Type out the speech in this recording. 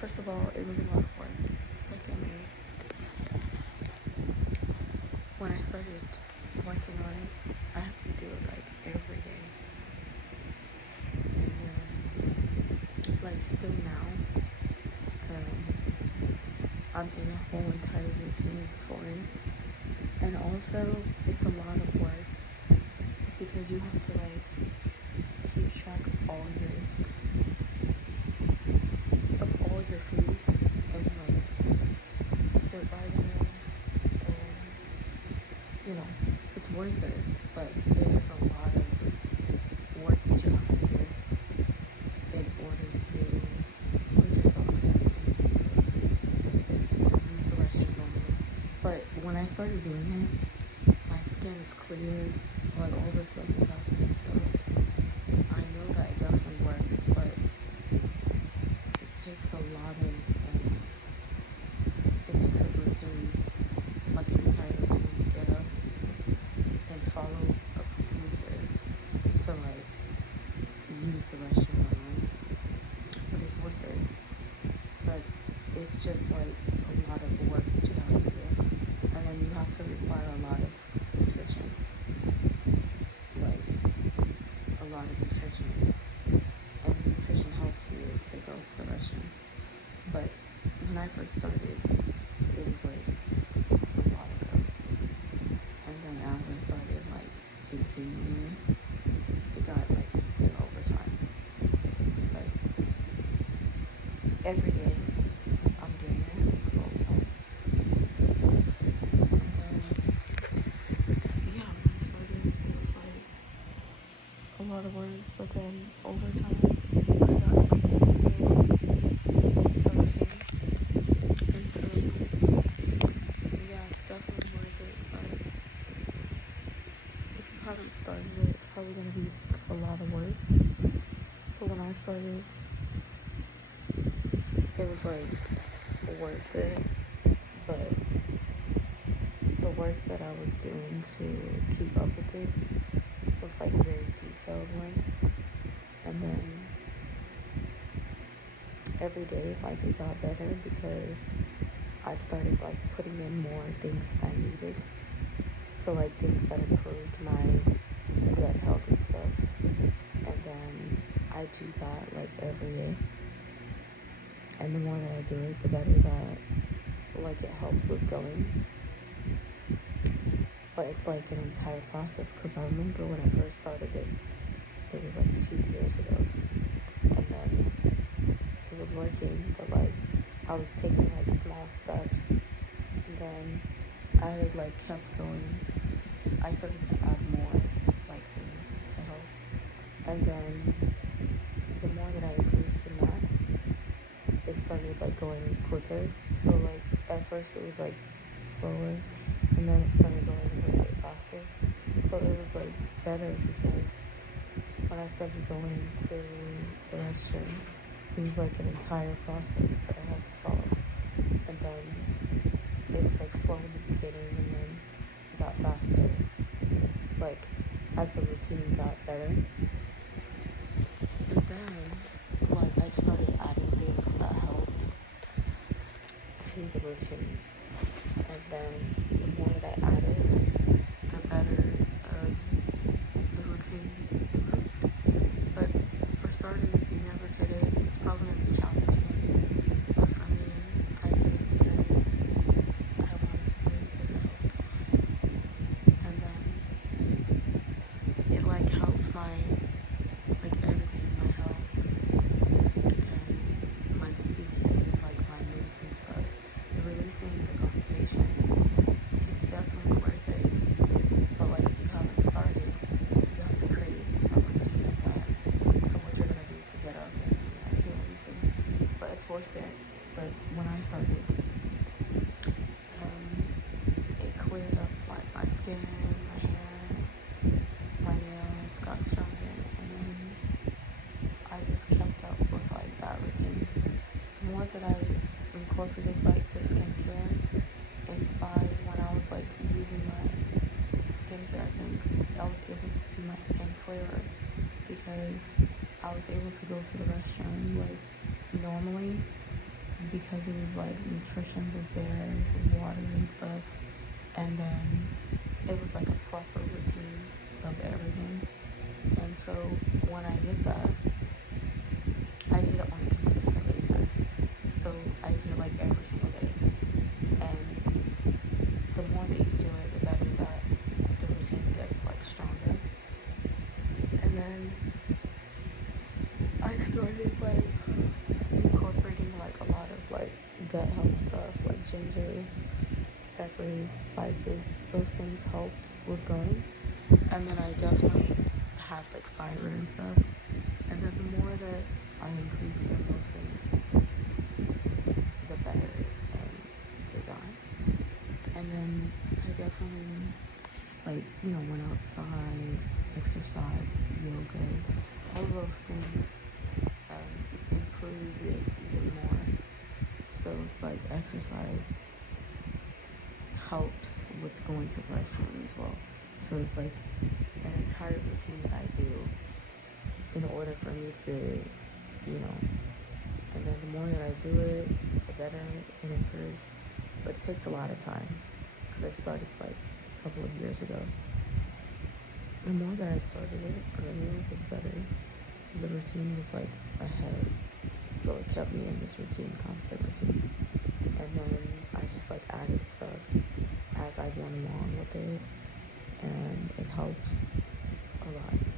First of all, it was a lot of work. Secondly, when I started working on it, I had to do it like every day. And then, like, still now, I'm in a whole entire routine for it. And also, it's a lot of work because you have to, like, keep track of all your foods and, like, your vitamins. And, you know, it's worth it, but it is a lot of work that you have to do in order to, or just a lot of routine to, use the restroom normally. But when I started doing it, my skin is clear, like all this stuff is happening, so I know that it definitely works, but it takes a lot of, it takes a routine, like an entire routine to get up and follow a procedure to, like, use the restroom normally. But it's worth it. But it's just, like, a lot of work that you have to do. And then you have to require a lot of nutrition. Like, a lot of nutrition. And the nutrition helps you to go to the restroom. But when I first started, it was like a while ago. And then as I started, like, continuing it got, like, easier over time. But every day I'm doing it, like, all the time. And then, yeah, when I started, it was like a lot of work, but then over time, I got, like, used to the routine. And so, yeah, it's definitely worth it. Like, if you haven't started it, it's probably gonna be, like, a lot of work. But when I started, it was, like, worth it. But the work that I was doing to keep up with it was, like, very detailed work. And then every day, like, it got better because I started, like, putting in more things that I needed. So, like, things that improved my gut health and stuff. And then I do that, like, every day. And the more that I do it, the better that, like, it helps with going. But it's, like, an entire process, because I remember when I first started this, it was, like, a few years ago. And then it was working, but, like, I was taking, like, small steps. And then I, like, kept going. I started to add more, like, things to help. And then the more that I increased in that, it started, like, going quicker. So, like, at first it was, like, slower, and then it started going a little bit faster. So it was, like, better because when I started going to the restroom, it was, like, an entire process that I had to follow. And then it was, like, slow in the beginning, and then it got faster, like, as the routine got better. And then, like, I started adding things that helped to the routine. And then the more that I added, the better the routine improved. But for starters, if you never did it, it's probably going to be challenging. But for me, I did it because I wanted to do it because it helped a lot. And then it, like, helped my, like, everything, my health and my speaking, like, my moods and stuff. The releasing the constipation, it's definitely worth it. But, like, if you haven't started, you have to create a routine, a plan to what you're gonna do to get up and, do all these things. But it's worth it. But when I started, it cleared up, like, my skin, my hair, my nails got stronger, and then I just kept up with, like, that routine. The more that I incorporated, like, the skincare inside when I was, like, using my skincare things, I was able to see my skin clearer because I was able to go to the restroom, like, normally, because it was like nutrition was there, water and stuff, and then it was like a proper routine of everything. And so when I did that, I did it on a consistent basis. So I did it like every single day. And the more that you do it, the better that the routine gets like stronger. And then I started like incorporating like a lot of like gut health stuff, like ginger, peppers, spices. Those things helped with going. And then I definitely had like fiber and stuff. And then the more that I increased in those things, the better it got. And then I definitely went outside, exercise, yoga, all those things improved it even more. So it's like exercise helps with going to the restroom as well. So it's like an entire routine that I do in order for me to, and then the more that I do it, the better it improves. But it takes a lot of time because I started like a couple of years ago. The more that I started it earlier, it was better because the routine was like ahead. So it kept me in this routine, constant routine. And then I just like added stuff as I went along with it, and it helps a lot.